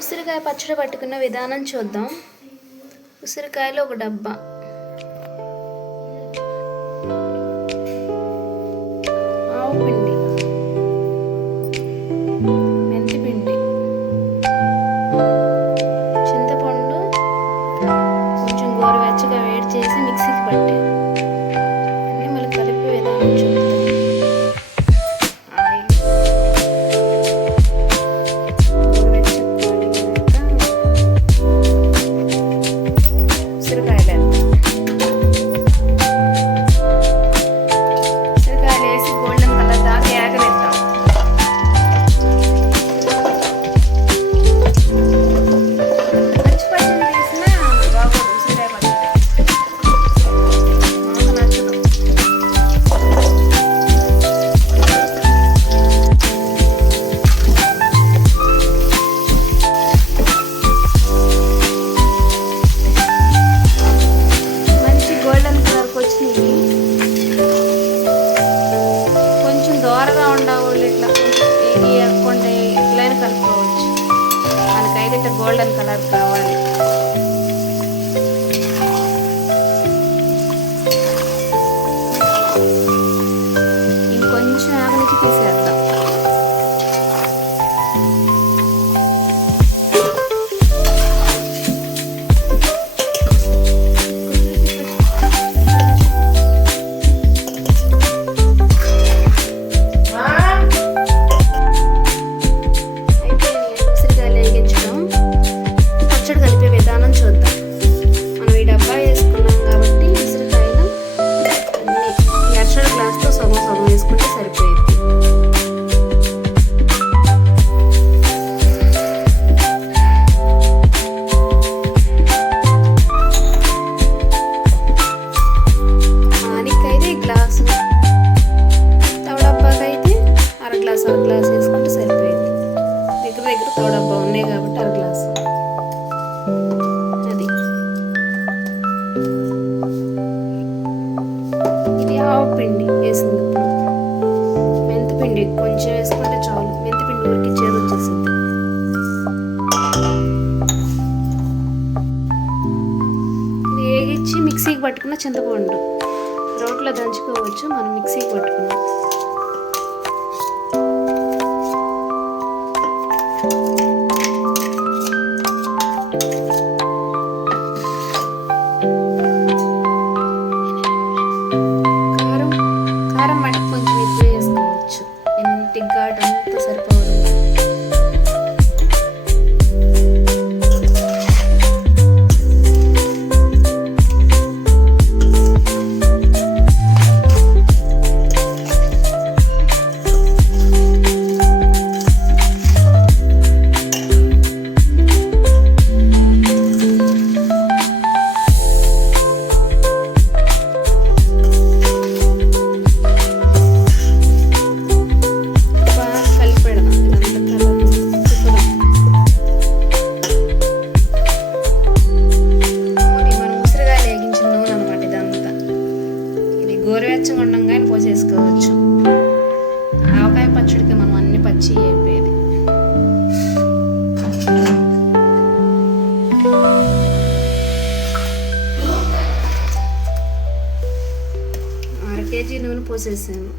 ఉసిరికాయ పచ్చడి పట్టుకున్న విధానం చూద్దాం. ఉసిరికాయలో ఒక డబ్బా, ఆవు పిండి, మెంతి పిండి, చింతపండు కొంచెం గోరువెచ్చగా వేడి చేసి మిక్సీకి పట్టే అన్నీ మళ్ళీ కలిపి విధానం చూద్దాం. కొంచెం దూరగా ఉండేవాళ్ళు ఇట్లా వేయకుండా ఇట్లయినా కలుపుకోవచ్చు. మనకైతే ఇట్లా గోల్డెన్ కలర్ కావాలి. ఇంకొంచెం ఆగనికి తీసేద్దాం. గ్లాస్ వేసుకుంటే సరిపోయింది. దగ్గర తోడబ్బా ఉన్నాయి కాబట్టి అర గ్లాసు. అది ఇది ఆవు పిండి వేసింది. మెంతి పిండి కొంచెం వేసుకుంటే చాలు. మెంతి పిండి వరకు చేదు వచ్చేసింది. ఇది వేగించి మిక్సీకి పట్టుకున్న చింతపండు రోట్లో దంచుకోవచ్చు. మనం మిక్సీకి పట్టుకున్నాం. కారం మట్టి కొంచెం ఎక్కువ వేసుకోవచ్చు. ఇంటికి ఘాటు అంతా సరిపోదు. గోరువెచ్చగా ఉండగానే పోసేసుకోవచ్చు. ఆవకాయ పచ్చడికి మనం అన్ని పచ్చి అయిపోయేది. అర కేజీ నూనె పోసేసాను.